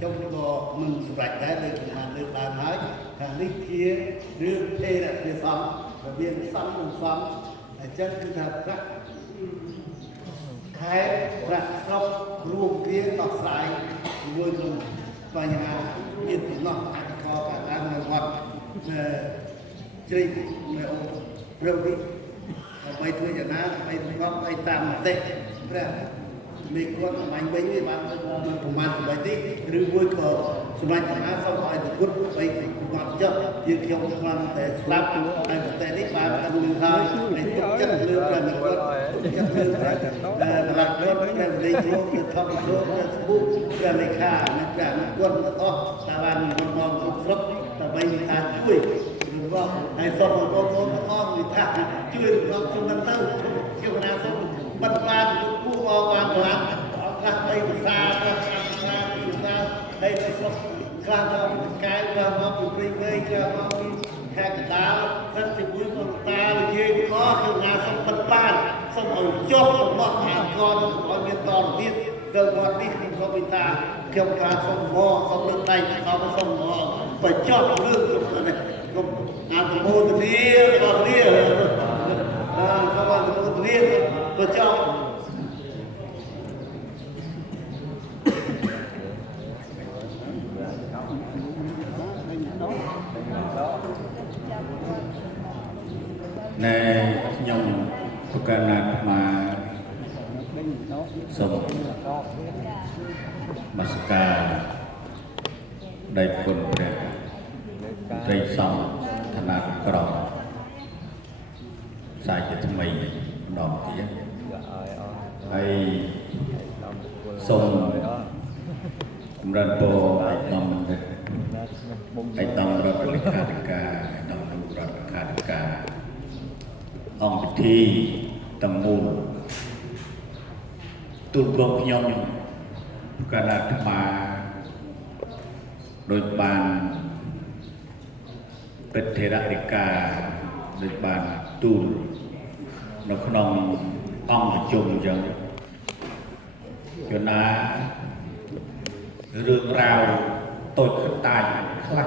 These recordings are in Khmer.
trong có mình sạch đấy để chúng ta được làm hết hàng đi kia đưa thê là phía sống và biên sống đồng sống chất chúng ta rất khai rất sốc luôn kia đọc sai vui cùng và nhà yên tĩnh nó có cả đang là hoạt trình rêu đi mấy thứ chẳng hạn mấy có mấy tạm tệ mình còn mạnh bánh thì bạn của man của bài tí rư vui cờ xung quanh chẳng hạn xong rồi thì quất bấy cũng còn chậm nhưng khi ông quan thể slap hay một tệ đi bạn tâm lương hơi hay tốt chất lương là mình có chất lương là lạc tốt là đi chỗ là thông số là bút là lấy khả là quân là to ta bàn một mong một sốc ta bay ta chui đúng không hay xong rồi con nó người ta chui nó không cần đâu kêu nào xong bật van bu bò hoàn toàn là đây một xa đây là xong càng vào cái càng vào một cái cây càng vào cái đá rất thì vui mà ta là gì có kêu nào xong bật van xong rồi chốt một ngọn hàng con có miền to tiên đầu ngọn đi không có người ta kêu cá xong mò xong lưng tay nó có xong mò phải chốt lương của này không ăn mô từ đi vào đi xong rồi từ đi tôi cho nè nhung bukan mà sống maska đại quân để dây xong thành ra cỏ sai cho chúng mình đòn tiếng hay sống răn po ai tâm rất là khá cả tâm rất là khá cả ông thi tầm môn tu gốc nhông cả là mà đôi bàn bệt thế đại cả đôi bàn tu nó không ông chung chẳng cho na rương rào tôi khất tài khắc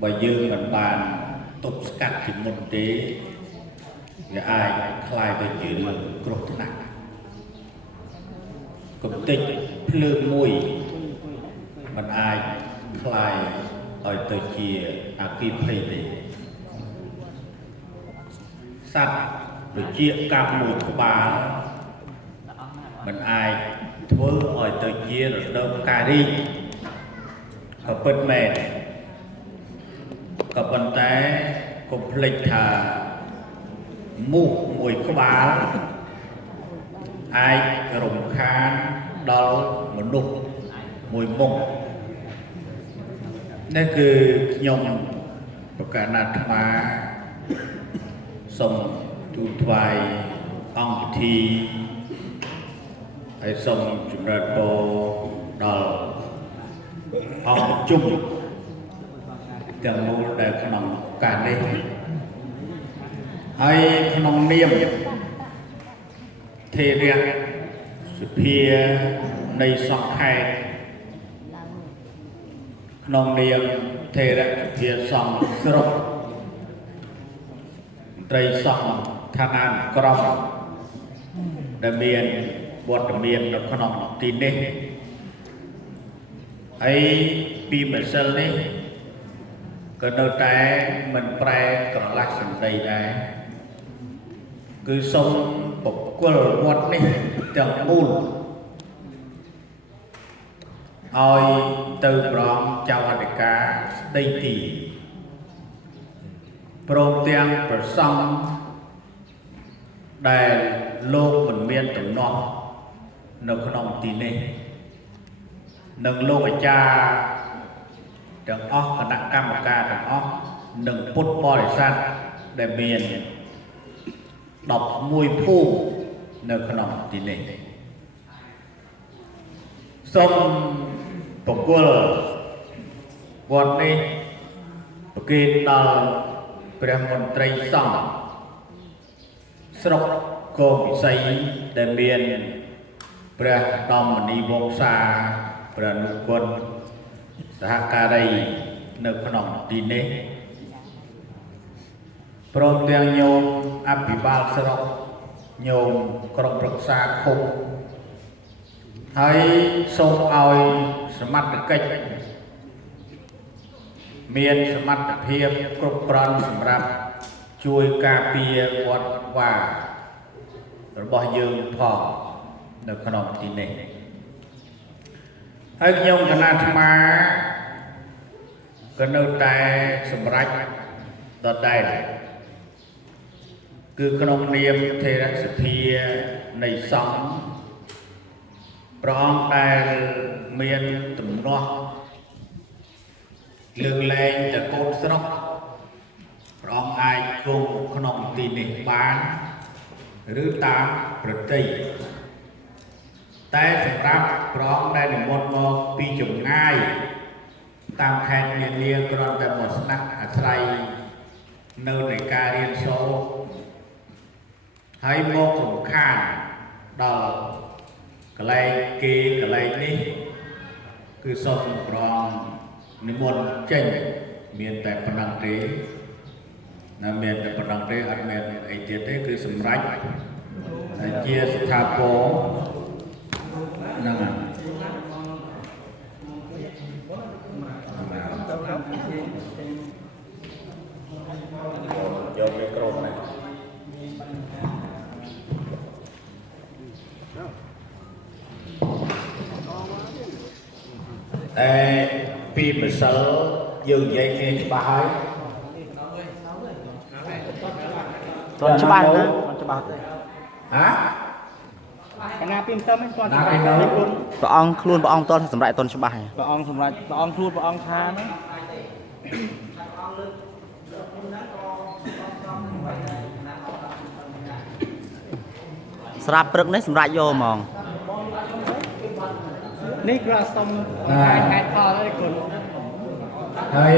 bởi dương mình bàn tục cắt thì một tí người ai khai về chuyện là cột nặng cũng tích lương mùi mình ai khai ở tới chia kim hay để sắt rồi chia cam mùi của bà mình ai thưa ở tới chia rồi đâu cà đi có bật mệt có vấn tế cũng lịch thả mùi của bà ai rùng khán đau một nụ mùi mông nên cứ nhông và cả nạt mà xong tu thoại ông thi hay xong chúng ta bố đào ông chung chẳng mô để khả năng cả đi hay khả năng niềm thế riêng sự phía này sọc khai khả năng niềm thế riêng phía sọc srok tây sọc thang an krong đã miền bột miền nó khả năng tin đi hay bị mất sân đi cái đầu trái mình phải có lạc sân đầy này cứ sống một quần quật đi chẳng buồn ôi từ bóng chào hạt cá đây thì pro tiếng per song đài lô mình miên tổng non nó có nông tí này nâng lô ở cha chẳng óc và nặng cam một ca chẳng óc nâng bút bò để sang để miền đọc mùi phù nơi khả năng tí này xong bộ quân quần đi bộ kinh đào bè môn tây xong sốc cô bị xây để miền bè đom đi vong xa ប្រនុគុណសហការីនៅក្នុងទីនេះព្រមទាំងញោមអភិបាលស្រុកញោមក្រុមប្រឹក្សាឃុំហើយសូមឲ្យសមត្ថកិច្ចមានសមត្ថភាពគ្រប់គ្រាន់សម្រាប់ជួយការពារវត្តវារបស់យើងផងនៅក្នុងទីនេះហើយខ្ញុំគណៈអាត្មាក៏នៅតែសម្រេចដដែលគឺក្នុងនាមថេរសភានៃសង្ឃព្រះអង្គដែលមានទំនាស់លើកលែងតែកូនស្រុកព្រះអង្គអាចគង់ក្នុងទីនេះបានឬតាមប្រតិយតែសម្រាប់ព្រះអង្គដែលនិមន្តមកពីចម្ងាយតាមខេត្តនានាគ្រាន់តែមកស្នាក់អាស្រ័យនៅនៃការរៀនសូត្រហើយមករំខានដល់កន្លែងគេកន្លែងនេះគឺសូមព្រះអង្គនិមន្តចេញមានតែប៉ុណ្ណឹងទេនៅមានតែប៉ុណ្ណឹងទេអត់មានអីទៀតទេគឺសម្រេចជាស្ថាពរហ្នឹងហើយយកវាក្រុមនេះតែពីម្សិលយើងនិយាយគ្នាច្បាស់ហើយតន់ច្បាស់ណាតន់ច្បាស់ទេហ៎កណាពីម្សិលមិនតន់ច្បាស់ព្រះអង្គខ្លួនព្រះអង្គតន់សម្រាប់តន់ច្បាស់ព្រះអង្គសម្រាប់ព្រះអង្គខ្លួនព្រះអង្គថាហ្នឹងស្រាប់ព្រឹកនេះសម្រាប់យកហ្មងនេះគឺសុំខែផលហើយគុណហើយ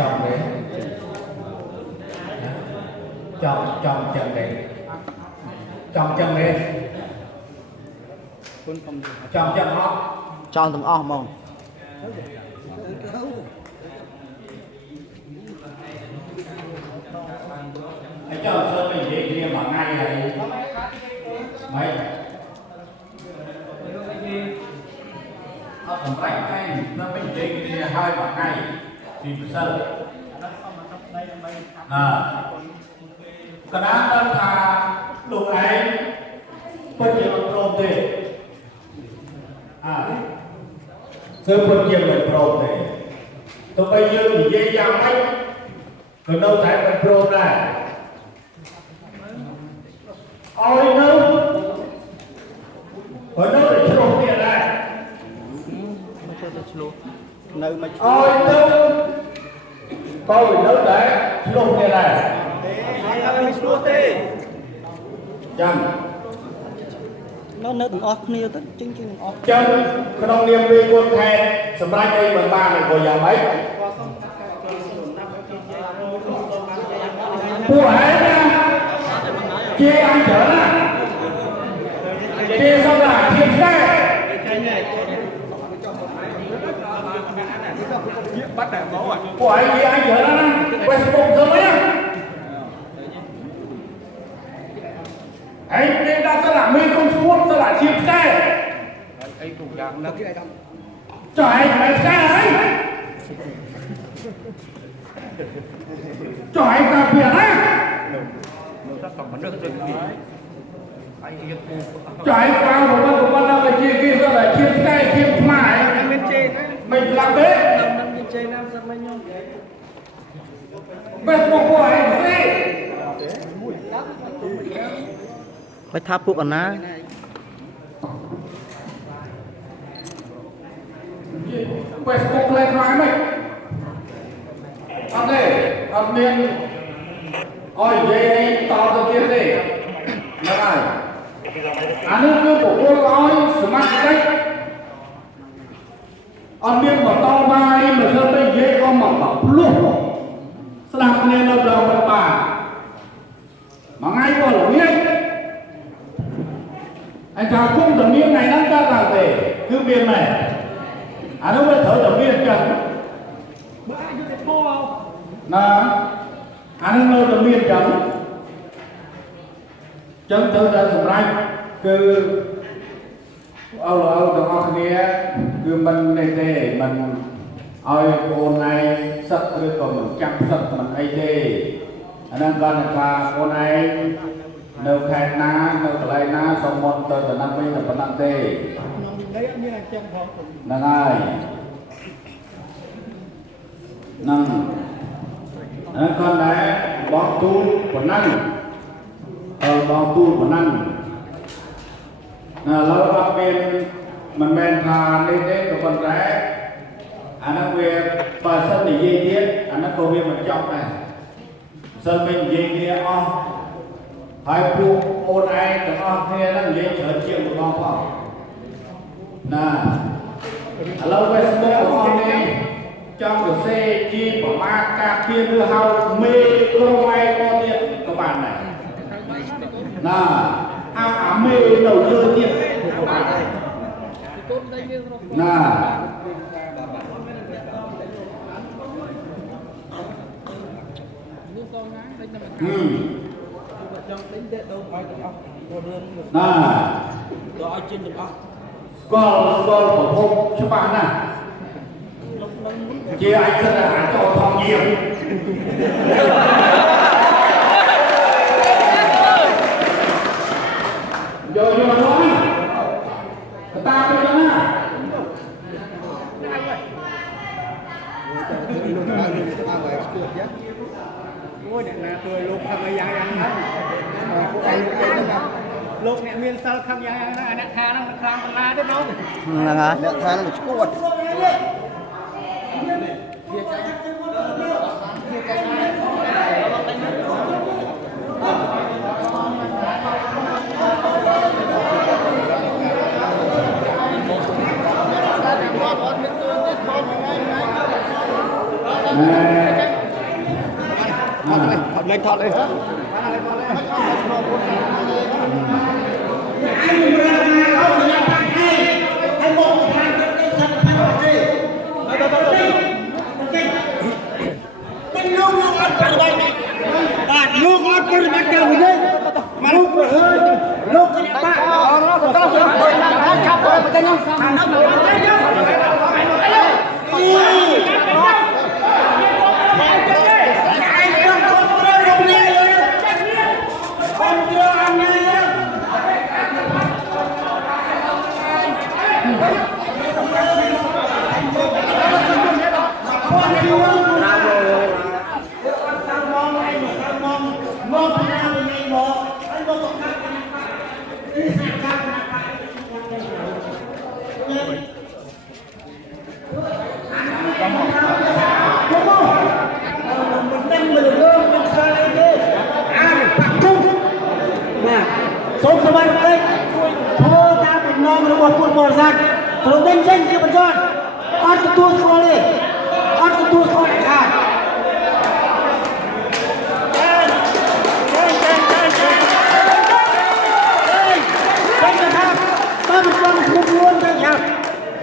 ចំទេចំចឹងទេចំចឹងទេគុណកំចំចឹងអត់ចង់ទាំងអស់ហ្មងហើយចង់សើនិយាយគ្នាមួយថ្ងៃហើយម៉េចអត់សម្រេចតែនៅពេលនិយាយគ្នាហើយមួយថ្ងៃពីម្សិលកណ្ដាលដឹងថាលោកឯងពិតជាមិនព្រមទេគឺពិតជាមិនព្រមទេទោះបីយើងនិយាយយ៉ាងម៉េចក៏នៅតែមិនព្រមដែរឲ្យនៅតែឆ្លោះគ្នាដែរមិនធ្វើទៅឆ្លោះនៅមកឲ្យទៅក៏នៅតែឆ្លោះគ្នាដែរហើយមិនឆ្លោះទេចាំនៅទាំងអស់គ្នាទៅជិញទាំងអស់ចឹងក្នុងនាមរាជគុណខេត្តសម្រាប់អីមិនបានក៏យ៉ាងម៉េចពួកហេតុណាជាអញ្ចឹងណាជាសម្រាប់ជាផ្សេងបាត់តែមកពួកឯងជាអញ្ចឹងណា Facebook ទៅវិញឯងទេដល់ស្លាកមានគុំឈ្មោះស្លាកជាផ្សេងអីគ្រប់យ៉ាងនឹកឯងចុះឯងមិនផ្សេងហើយចុះឯងកាពីណានៅតែតែមនុស្សដូចនេះអញយកពូចុះឯងការបស់ដល់ជាគេស្លាកជាផ្សេងជាផ្មាយមិនចេណាមិនខ្លាំងទេមិនមានចេណាសិនមកខ្ញុំបែបពួកឯងផ្សេងមិនថាពួកអណាFacebook លេខខ្លាំងហ្មងអត់ទេអត់មាន ôi vậy to đầu tiên đi là ai anh ấy cứ bộ cô nói smart đấy anh biết mà to ba đi mà sao đây dễ có mà bọc luôn sao nên nó đầu một bà mà ngay còn là biết anh chào cung tầm miếng này nắm ta càng về cứ miếng này anh không phải thở tầm miếng chẳng nè anh không lâu tầm miếng chẳng chân từ ra sùng ranh cứ ở trong kia cứ mình đây thế mình ơi cô này sắp cứ còn mình chăm sóc mình ấy thế anh đang còn là cô này nấu khai ná nấu lại ná xong môn tới từ năm mươi là phần năm tê nâng ai nâng con này bó tu của năng bó tu của năng lâu ở bên mình bên thà đi đến của con rẽ anh nó về và sân thì dây thiết anh nó có việc mình chọc này sân mình dây kia hai phụ ôn ai từ con kia nó dây chở chuyện của con không nè lâu về sân của con đi trong cái xe chi của ma ca kia đưa hao mê không ai có tiền các bạn này nè mê đầu tư tiền các bạn này nè còn của hôm cho bạn nè chia anh rất là cho thong nhiều rồi nói người ta bây giờ nè ôi nè cười lục thằng ấy dài ăn lắm lục nè miên sơ thằng dài ăn nè thà nó thằng la đấy đâu là hả nè thà nó chút quật lên thọt lên số các bạn đây thua ta bị non nó một cuốn bò giặt rồi bên trên kia bên trên ăn cái tua xô đi ăn cái tua xô lại cả đây là sao ta bị con không luôn đây sao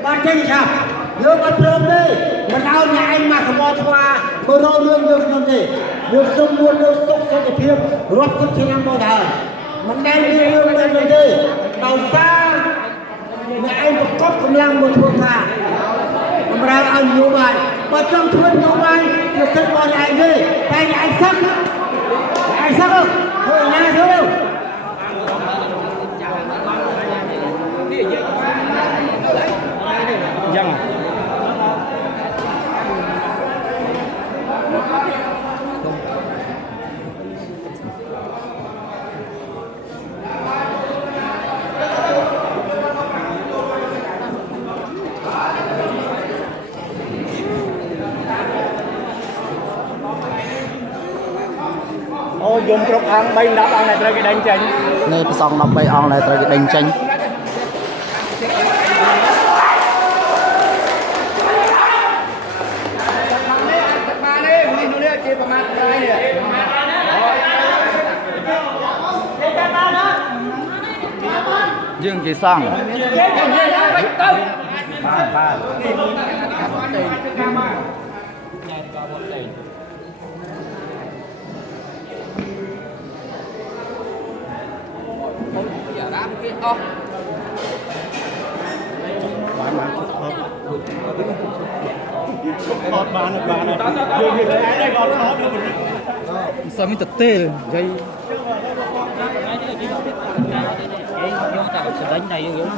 bạn chơi sao lương ăn cơm đi mình ao nhà anh mà không có qua bơ rau lương gì lương sông luôn lương sông sông cái phim rót cái thiên ăn bao giờ mình đang đi hương lên rồi đi đầu xa mẹ anh một cốc cũng lăng một thuộc cả mình ra ăn nhiều bài mà trong thuần nhiều bài thì sẽ còn anh đi tay anh sắc không thôi nhà thôi đâu dân à អូយំគ្រប់អង្គ3 10អង្គដែលត្រូវគេដេញចេញនេះប្រសង13អង្គដែលត្រូវគេដេញចេញយើងគេសង់បានយើងនិយាយតែគាត់ខោសមិទទេយាយយកតែស្ដាញ់តែយើង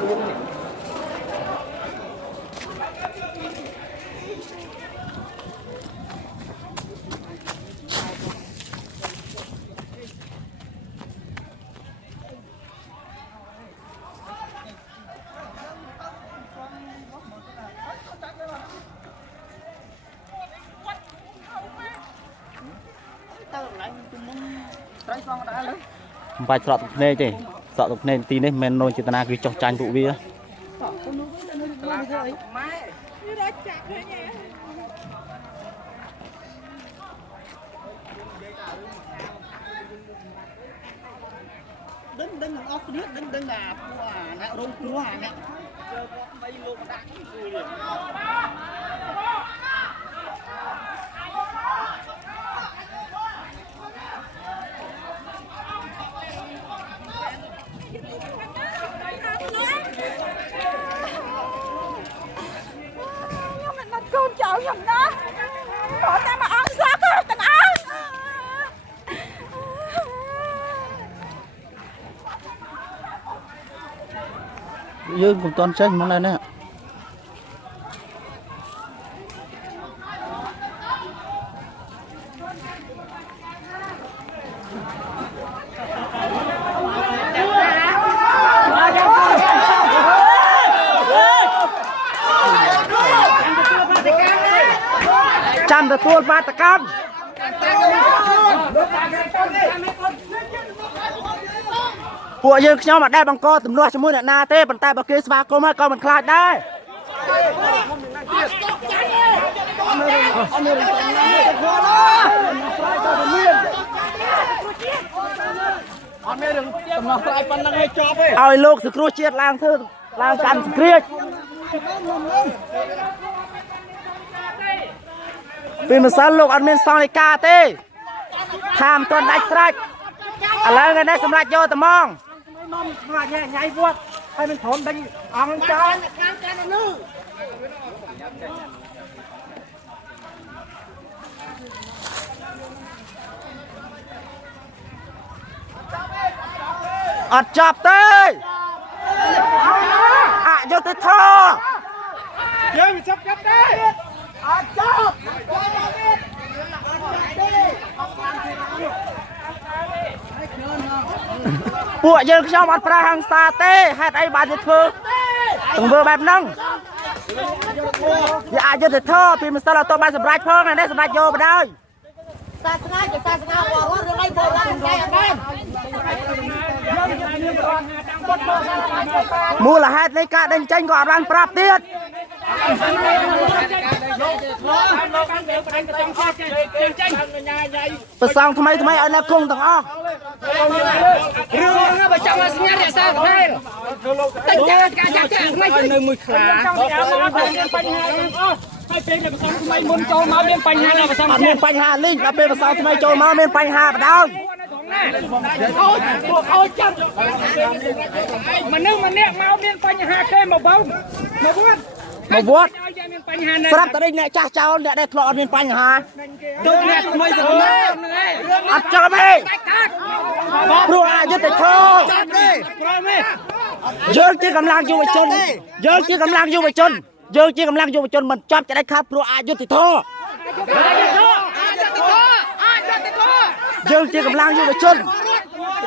បាច់ស្រក់ទឹកភ្នែកទេស្រក់ទឹកភ្នែកទីនេះមិនមែនចេតនាគឺចោះចាញ់ពួកវាដឹងអស់គ្នាដឹងអាពួកអ្នករងគ្រោះអាអ្នកបីលោកដាក់ជួយខ្ញុំមិនមកកូនចៅខ្ញុំណាគាត់តែមកអង្គសោះគាត់ទាំងអស់យើងមិនទាន់ចេញមកឡើយណាចាំទទួលបាតកម្មពួកយើងខ្ញុំអត់ដែលបង្កទំនាស់ជាមួយអ្នកណាទេប៉ុន្តែបើគេស្វាគមន៍ហើយក៏មិនខ្លាចដែរអត់មានរឿងទំនាស់ស្រាយប៉ុណ្ណឹងឲ្យជាប់ទេឲ្យលោកសង្គ្រោះជាតិឡើងធ្វើឡើងកាន់សង្គ្រាចពីម្សិលលោកអត់មានសង្ឃលេខាទេថាមិនទាន់ដាច់ស្រេចឥឡូវថ្ងៃនេះសម្រាប់យកតែម៉ងសម្រាប់ញ៉ៃវត្តហើយមិនព្រមដេញអង្គចោលអត់ចាប់ទេអយុត្តិធម៌យើងមិនចាប់ទេអត់ចាប់ពួកយើងខ្ញុំអត់ប្រើហិង្សាទេហេតុអីបានទៅធ្វើទង្វើបែបហ្នឹងវាអយុត្តិធម៌ពីម្សិលអត់បានសម្រេចផងនេះសម្រេចយកបណ្ដោយសាសនាជាសាសនាបរិសុទ្ធរឿងអីបរិសុទ្ធតែអត់បានមូលហេតុនៃការដេញចេញក៏អត់បានប្រាប់ទៀតប្រសងថ្មីឲ្យនៅគង់ទាំងអស់រឿងបើចង់ឲ្យសញ្ញារក្សាផ្លែតែចាការចាក់ថ្មីនៅមួយខ្លាបញ្ហាហើយពេលប្រសងថ្មីមុនចូលមកមានបញ្ហាដល់ប្រសងអត់មានបញ្ហាលីងដល់ពេលប្រសងថ្មីចូលមកមានបញ្ហាបដ អូចាំមនុស្សម្នាក់មកមានបញ្ហាទេមកបងមកវត្តស្រាប់តែអ្នកចាស់ចោលអ្នកដែលធ្លាប់អត់មានបញ្ហាដូចអ្នកថ្មីសង្គមអត់ចាំទេព្រោះអយុត្តិធម៌យើងជាកម្លាំងយុវជនយើងជាកម្លាំងយុវជនមិនចាប់ចរិតខាត់ព្រោះអយុត្តិធម៌យើងជាកម្លាំងយុវជន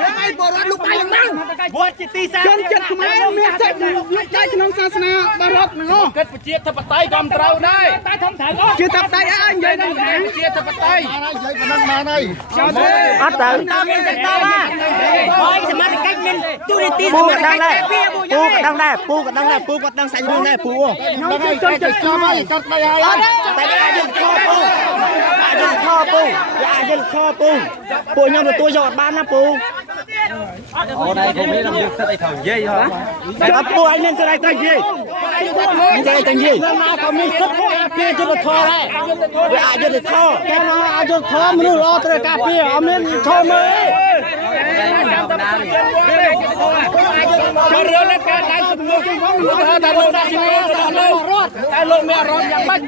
រឿងអីបរិបទលោកបាយហ្នឹងវត្តជាទីសាជនចិត្តខ្មែរមានសិទ្ធិលោកចៃក្នុងសាសនាបារ៉ុកហ្នឹងគិតប្រជាធិបតេយ្យក៏ត្រូវដែរតែធំត្រូវអស់ជាធិបតេយ្យអើនិយាយនឹងប្រជាធិបតេយ្យនិយាយប៉ុណ្ណឹងបានហើយអត់ទៅតាមមានសិទ្ធិតហើយសមាជិកមានទូនីតិសមាជិកដែរពូក៏ដឹងដែរពូក៏ដឹងដែរពូក៏ដឹងសាច់រឿងដែរពូខ្ញុំចូលចិត្តខ្ញុំហើយកាត់ដៃហើយតែអាចយើងខពូអាចយើងខពូអាចយើងខពូពួកខ្ញុំទទួលយកអត់បានណាពូអូđây thì mấy làm việc sẽ thằng dây hả? Ấp cô anh nên sẽ đây tay gì? Anh sẽ tay gì? Có mình xuất kia cho nó thò đây. Vì ai cho được thò? Cái nó ai cho thò mình lo tới cà phê, ông nên thò mới. Cho rửa lên cái tay sụp ngược. Tại lô ra xin tại lô mẹ rótយ៉ាងម៉េច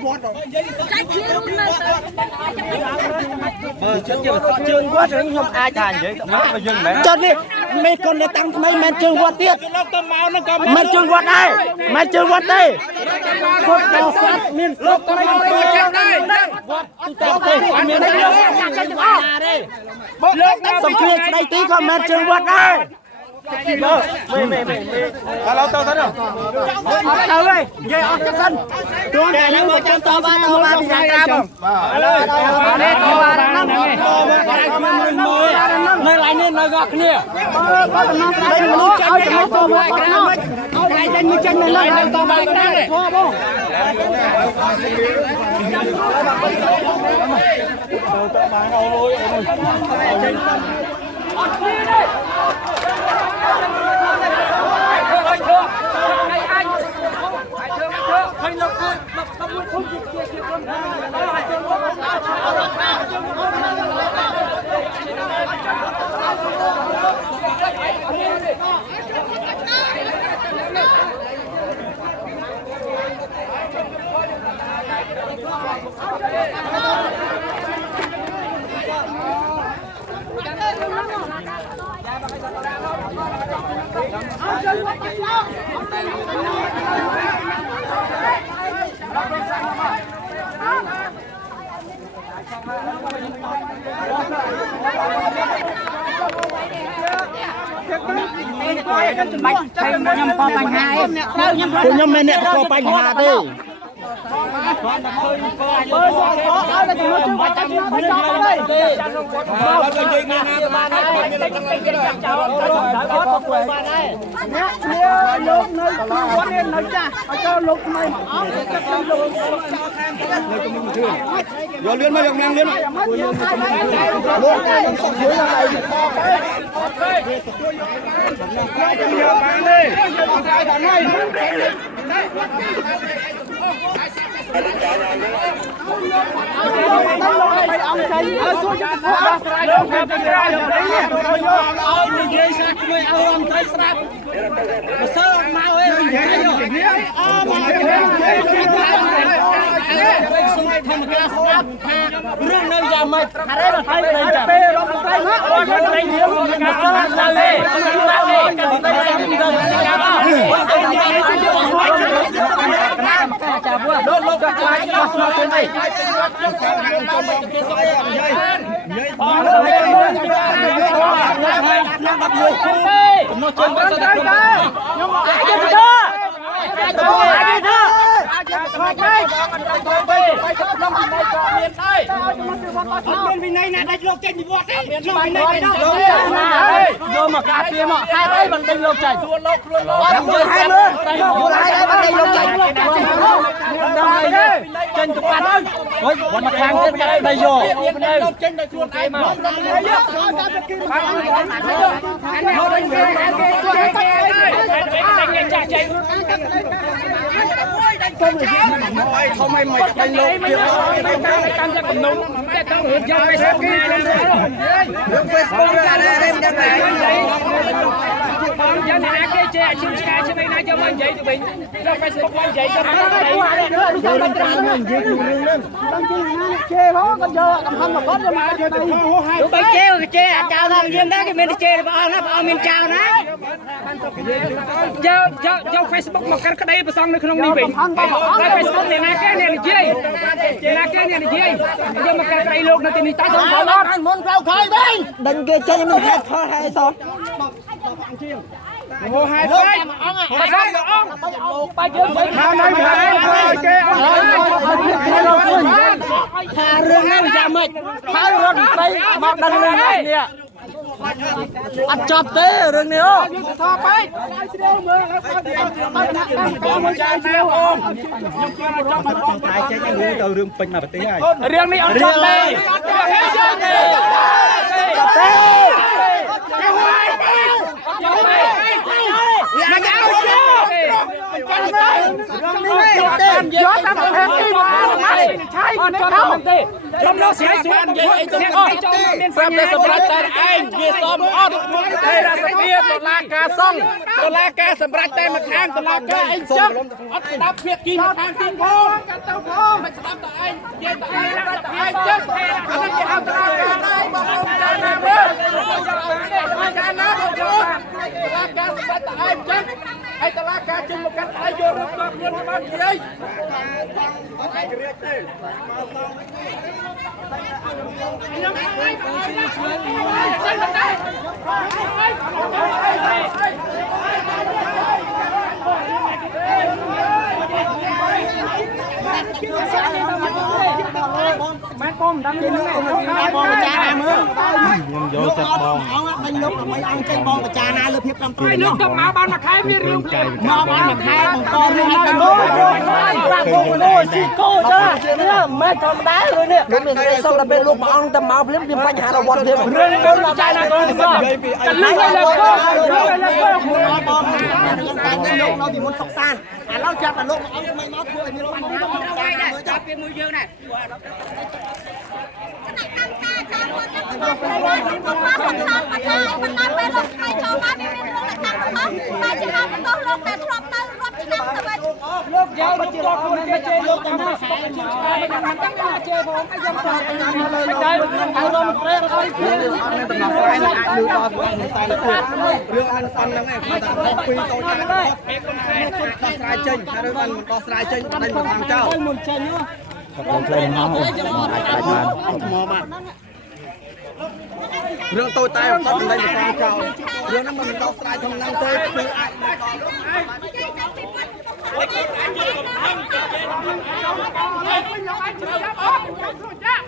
ជើងវត្តខ្ញុំអាចថានិយាយទៅមកយើងមែនចុះនេះមេកូននៅតាំងថ្មីមិនជើងវត្តទៀតលោកទៅមកនឹងក៏មិនជើងវត្តដែរមិនជើងវត្តទេគាត់ដល់សត្វមានលោកទៅមកទៅចឹងដែរវត្តទូទៅទេមានលោកទេលោកសំគ្រាស្ដីទីក៏មិនជើងវត្តដែរKalau tahu sana, tahu ni, dia akan san. Tuan dia mau contoh tahu di sana bang. Ada tahu orang ni. Nơi lại nên nơi gọt kia. Đây muốn chân này không tahu cái nào. Lại chân như chân này lên tahu cái này.ខ្ញុំក៏បញ្ហាឯងខ្ញុំមិនអ្នកក៏បញ្ហាទេបើសោះអត់ទៅជួយបាច់ចាំទៅចោលទេចាំក្នុងគាត់មកទៅនិយាយណាបានហើយចាំចោលគាត់ទៅបានហើយអ្នកគ្នាលោកនៅគាត់នៅចាស់ឲ្យចូលលោកថ្មីមកអត់ទៅលោកចោលខាងទៅនៅជំនុំធឿនយកលឿនមកយកណាំលឿនលោកខ្ញុំសុខជួយដល់ឯងអូខេជួយយកបានទេយកបានទេតែដល់ហើយអង្គចៃអើសួរចិត្តដោះស្រាយដល់ពេលទៅឲ្យនិយាយសាច់ជួយឲ្យអង្គចៃស្រាប់បើសើអត់មកឯងនិយាយអូមកសុំធម្មការស្ដាប់ថារឿងនៅយ៉ាងម៉េចអរេមកទៅចាំពេលរដ្ឋមន្ត្រីមកអត់ទៅនេះមកស្ដាប់ទៅទេចាំពួកលោកក៏ខ្លាចអស់មកទៅនេះមានវិន័យណាដាច់លោកចេញពីវត្តទេមានវិន័យទេយកមកការពារមកហេតុអីមិនដេញលោកចេញសួរលោកខ្លួនលោកអត់និយាយហេតុមើលយល់ហេតុអីមិនដេញលោកចេញចេញទៅបាត់ហើយមកខាងទៀតកាត់ដៃយកលោកចេញដោយខ្លួនឯងមកចាស់ចេញធំឲ្យមិនដេញលោកទៀតតាមតែកំណុំតែទៅរឿងយក Facebook គេរឿង Facebook រឿងអីមិនដឹងទេបងយ៉ាងណាគេចេះជិះឆ្កែឆ្នៃណាយកមកនិយាយទៅវិញយក Facebook មកនិយាយទៅរឿងការមកនិយាយរឿងហ្នឹងបងជិះណាជេហ៎ក៏យកកំហឹងមកគាត់យកមកទៅទៅបីជេអាចៅថាមានដែរគេមានជេព្រះអង្គណាព្រះអង្គមានចៅណា យក Facebook មកកាត់ក្តីប្រសងនៅក្នុងនេះវិញតែ Facebook អ្នកណាគេអ្នកនិយាយយកមកកាត់ក្តីលោកនៅទីនេះតែទៅអត់មុនក្រៅខ້ອຍវិញដេញគេចេញមិនហេតុផលហើយសោះโอ้หายไปអង្គបើយើងទៅខាងណាគេថារឿងនេះយ៉ាងម៉េចហើយរត់ទៅមកដល់រឿងនេះអត់ចប់ទេរឿងនេះអូយើងទៅថតពេកជ្រាវមើលហើយបងមកចាយជ្រាវអូខ្ញុំគិតថាចប់ហើយបងតែចេញរឿងទៅរឿងពេញមកប្រទេសហើយរឿងនេះអត់ចប់ទេអត់ចប់ទេមិនអោជយកតាមប្រភេទទីមកឆៃអត់ចង់ទេខ្ញុំនៅស្រីសួននិយាយអីទៅអត់ស្រាប់តែសម្រាប់តែឯងវាសមអត់ទេរសភាតុលាការសង្ឃតុលាការសម្រាប់តែមួយខាងតុលាការអីចឹងអត់ស្ដាប់ភាគីមួយខាងទៀតផងកាត់ទៅផងមិនស្ដាប់តែឯងនិយាយតែឯងចឹងអានេះគេហៅតុលាការដែរបងអូនចាណាមើលចាណាបងយល់តុលាការសម្រាប់តែឯងចឹងហើយតុលាការជិះមកកាត់ឲ្យយករឿងតខ្លួនបាននិយាយម៉ែបងដឹងទេបងបចាណាមើលខ្ញុំយកចិត្តបងអញលោកដើម្បីអញចេញបងបចាណាលើភាពកំពុងលោកទៅមកបានមួយខែមានរឿងមកបានមួយខែបង្ករឿងឲ្យទៅប្រាក់បងនោះស៊ីកោចានេះមិនធម្មតារឿងនេះខ្ញុំមានសុខដល់ពេលលោកមួយអង្គទៅមកភ្លាមមានបញ្ហារវត្តទៀតរឿងបងបចាណាក៏សោះតែលឺឲ្យលើកបងតែលោកនៅទីមុនសុកសានឥឡូវចាប់តែលោកមួយអង្គមិនមកធ្វើឲ្យមានបញ្ហាបងបចាណាមើលចាប់ពីមួយយើងដែរលោកយកទៅខ្លួនគេជេរលោកតាមស្បកជើងឆ្កែមិនបានតាំងណាជេរបងតែយកទៅឲ្យទៅឲ្យរំប្រេរឲ្យគ្នាអត់មានដំណោះស្រាយនឹងអាចលឺដល់ស្វែងនឹងខ្សែទៅរឿងអញប៉ុណ្្នឹងឯងគាត់ថាពីតូចតាំងពេលកុំខ្សែដោះស្រាយចេញហើយរឿងអញមិនដោះស្រាយចេញដេញមកខាងចោលមុនចេញខ្ញុំចេញមកអាចបានអត់ថ្មបានរឿងតូចតែអត់ដេញមកខាងចោលរឿងហ្នឹងមិនដោះស្រាយធំហ្នឹងទេគឺអាចគ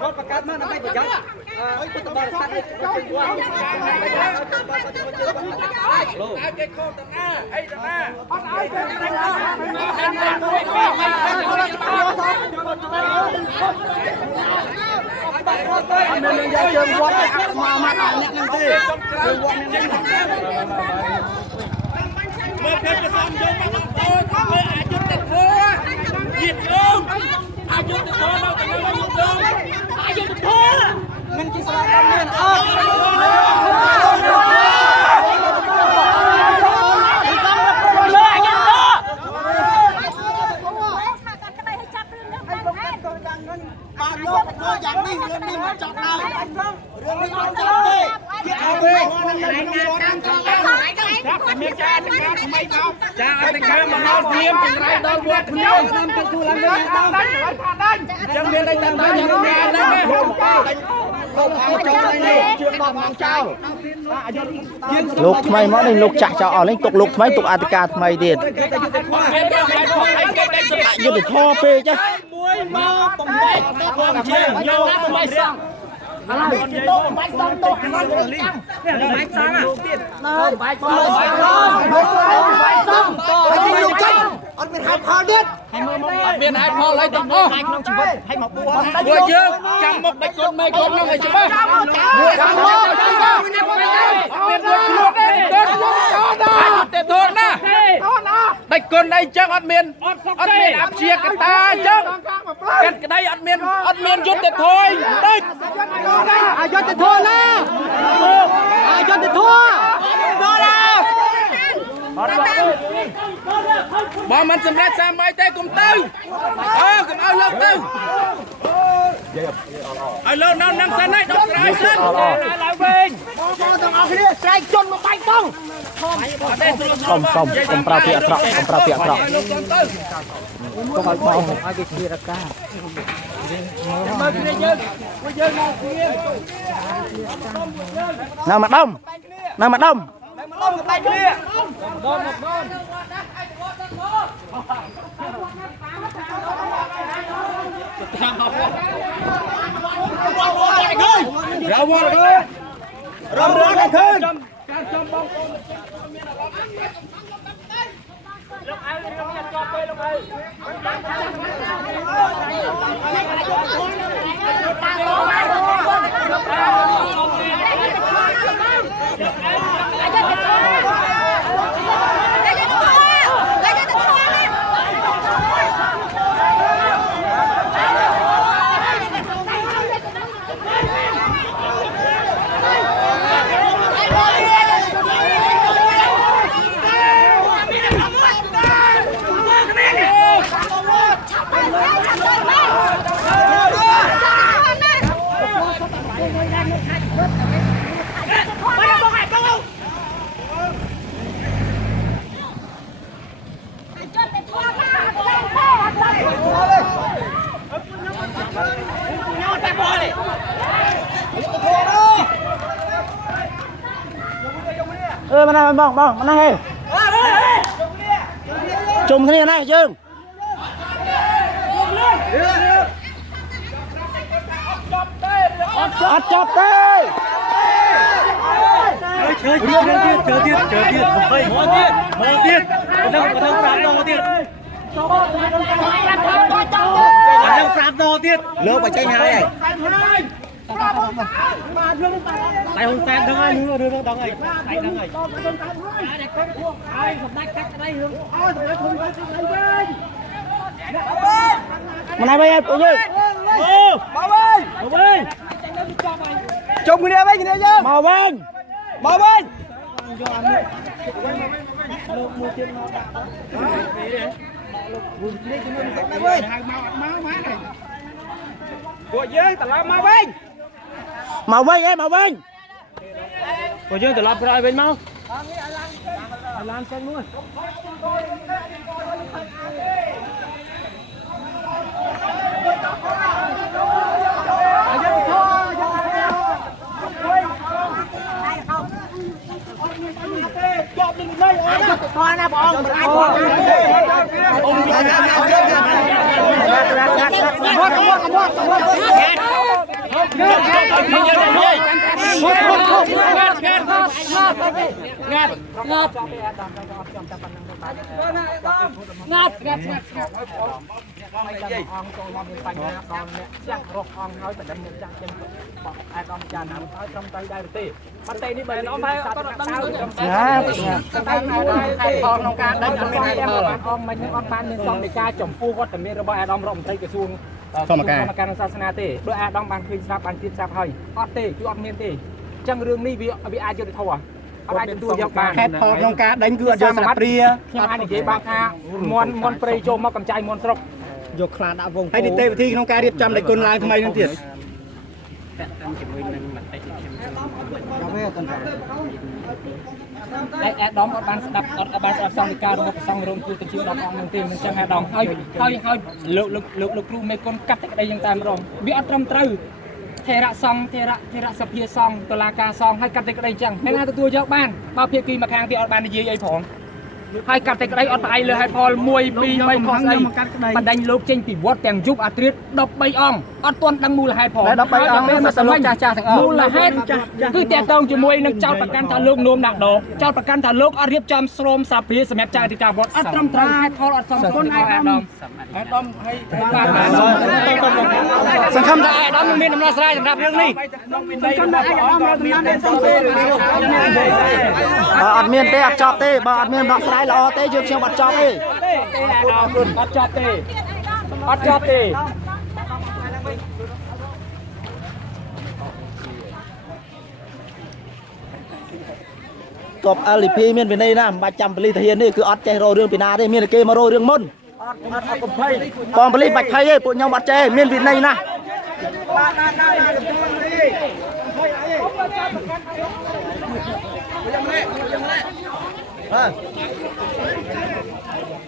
ាត់ប្រកាសមកដើម្បីប្រយោជន៍ហើយពុទ្ធបរិស័ទឲ្យជួយគាត់ឲ្យគេខកតាណាអីតាណាអត់ឲ្យគេតាណាមាននឹងយកជើងវត្តឲ្យអាក់មកមកអ្នកនឹងទេជើងវត្តនឹងមើលគេប្រសំយកមកដល់អូមើលអាយុទៅធัวយៀតអូនអាយុទៅធัวមកទៅយកទៅអាយុទៅធัวមិនជាស្រាតាមមានអត់បាទលោកធ្វើយ៉ាងនេះរឿងនេះមិនចប់ឡើយរឿងនេះអត់ចប់ទេគេអត់ទេរៃណាតាមចង់តាមមានការថ្មីមកចាអត់ការមកមកស្ងៀមចង្រៃដល់វត្តភ្នំតាមទៅទូឡើងនេះតាមដាច់ចឹងមានតែតាមដាច់យ៉ាងណាហ្នឹងលោកអង្គចោលនេះជឿដល់អង្គចោលលោកថ្មីមកនេះលោកចាក់ចោលអស់នេះទុកលោកថ្មីទុកអធិការថ្មីទៀតយុទ្ធធម៌ពេកចាមួយមកបំបែកបងជាយកបំបែកសងឥឡូវទៅបំបែកសងទៅអានេះលីបំបែកសងទៀតបំបែកសងបំបែកសងទៅយកចេញអត់មានហេតុផលទៀតហើយមើលមកអត់មានហេតុផលហើយទាំងអស់ក្នុងជីវិតហើយមកបួសពួកយើងចាំមុខដាច់គុណមេគុណនោះឲ្យច្បាស់មួយចាំមកមានដូចខ្លួនទេដូចទៅធនណាដាច់គុណអីចឹងអត់មានអព្យាកតាចឹងកាត់ក្តីអត់មានយុទ្ធធនតិចអយុទ្ធធនណាអយុទ្ធធនណាបើមិនសម្រេចសាមីទេកុំទៅកុំឲ្យលោកទៅឲ្យលោកនៅនឹងសិនហើយដកស្រាយសិនឡើងវិញបងទាំងអស់ គ្នាស្រែកជន់មកបាយបងកុំប្រើពាក្យអាក្រក់កុំប្រើពាក្យអាក្រក់កុំឲ្យបងឲ្យគេជារកាមើលគ្នាយើងមកគ្នានៅម្ដុំនៅម្ដុំកបែកគ្នាបងរវល់ឃើញរវល់ឃើញការចំបងប្អូនលោកឲ្យរឿងនេះចប់ពេលលោកឲ្យมาหน้าบ้องมาหน้าเฮ้จุ่มគ្នាណាយើងអត់ចាប់ទេជើទៀតមកទៀតមិនដឹង5ដងទៀត5ដងទៀតលើបើចេញហើយតែហ៊ុនសែនដឹងហើយរឿងដឹងហើយតែដឹងហើយសម្ដេចកាត់ក្តីរឿងសម្ដេចហ៊ុនសែនកាត់ក្តីវិញមកណៃវិញពួកយើងមកវិញជុំគ្នាវិញគ្នាយើងមកវិញលោកមួយទៀតមកដាក់លោកមួយទៀតជាមួយទៅវិញហៅមកអត់មកហ្នឹងពួកយើងត្រឡប់មកវិញពួកយើងត្រឡប់ក្រោយវិញមកឡានចេញមួយជាប់នឹងនេះអត់ទៅថនណាបងមិនអាចថនទេអូនងាត់អង្គចូលមកមានបញ្ហាដល់អ្នកចាស់រកអង្គហើយតែមិនចាស់ចឹងបងអាដាមចានហើយត្រឹមត្រូវដែរទេប៉ុន្តែនេះបើអមហើយអត់ដឹងទៅតែក្នុងការដឹងអត់មានហេតុផលអង្គមិននឹងអត់បានមានសង្ឃិការចំពោះវត្តមានរបស់អាដាមរដ្ឋមន្ត្រីក្រសួងសមការសាសនាទេដោយអាដាមបានឃើញស្រាប់បានទៀតស្រាប់ហើយអត់ទេគឺអត់មានទេអញ្ចឹងរឿងនេះវាអាចយុត្តិធម៌អត់អាចទទួលយកបានហេតុផលក្នុងការដេញគឺអត់យកស្លាបព្រាខ្ញុំអាចនិយាយបានថាមន់ព្រៃចូលមកកម្ចាយមន់ស្រុកយកខ្លាដាក់វងហើយនីតិវិធីក្នុងការរៀបចំដេញគុណឡើងថ្មីនឹងទៀតតែតាមជាមួយនឹងមតិខ្ញុំចាំវាអត់តាន់អាដាមអត់បានស្ដាប់សង្ឃិការរបស់ព្រះសង្ឃរំគឺទៅជា10អង្គនឹងទេមិនចឹងអាដាមហើយលោកគ្រូមេគុណកាត់តែក្តីយ៉ាងតែម្ដងវាអត់ត្រឹមត្រូវថេរៈសង្ឃថេរៈសភាសង្ឃតុលាការសង្ឃហើយកាត់តែក្តីចឹងមិនអាចទទួលយកបានបើភាគីម្ខាងទៀតអត់បាននិយាយអីផងហើយកាត់តែក្តីអត់ផ្អែកលើហេតុផល1 2 3ខុសស្អីបណ្ដាញលោកចេញពីវត្តទាំងយប់អាត្រៀត13អង្គអត់ទាន់ដឹងមូលហេតុផង13អង្គមានសលោកចាស់ទាំងអស់មូលហេតុគឺតេតងជាមួយនឹងចោតប្រកាន់ថាលោកនោមដាក់ដងចោតប្រកាន់ថាលោកអត់រៀបចំស្រោមសាភាសម្រាប់ចៅអធិការវត្តអត់ត្រឹមត្រូវហេតុផលអត់សមស្របអាដាមហើយសង្ឃឹមថាអាដាមនឹងមានដំណោះស្រាយសម្រាប់រឿងនេះសង្ឃឹមថាអាដាមរដ្ឋមានសំទេអត់មានទេអត់ចប់ទេបើអត់មានដំណោះស្រាយល្អទេយើងខ្ញុំអត់ចប់ទេអាដាមអត់ចប់ទេអត់ចប់ទេកប LP មានវិន័យណាមិនបាច់ចាំពលិធាននេះគឺអត់ចេះរករឿងពីណាទេមានតែគេមករករឿងមុនអត់កំភៃបងពលិបាច់ភ័យទេពួកខ្ញុំអត់ចេះមានវិន័យណាស់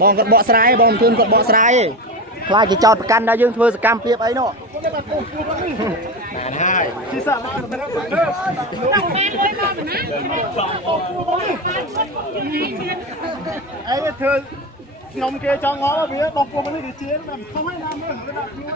បងគាត់បកស្រាយបងជឿនគាត់បកស្រាយខ្លាចគេចោតប្រកាន់ដល់យើងធ្វើសកម្មភាពអីនោះបានហើយជីសាមកទៅអីធ្វើខ្ញុំគេចង់ងល់វាបងពួកនេះគេជឿនមិនខំឲ្យណាមើល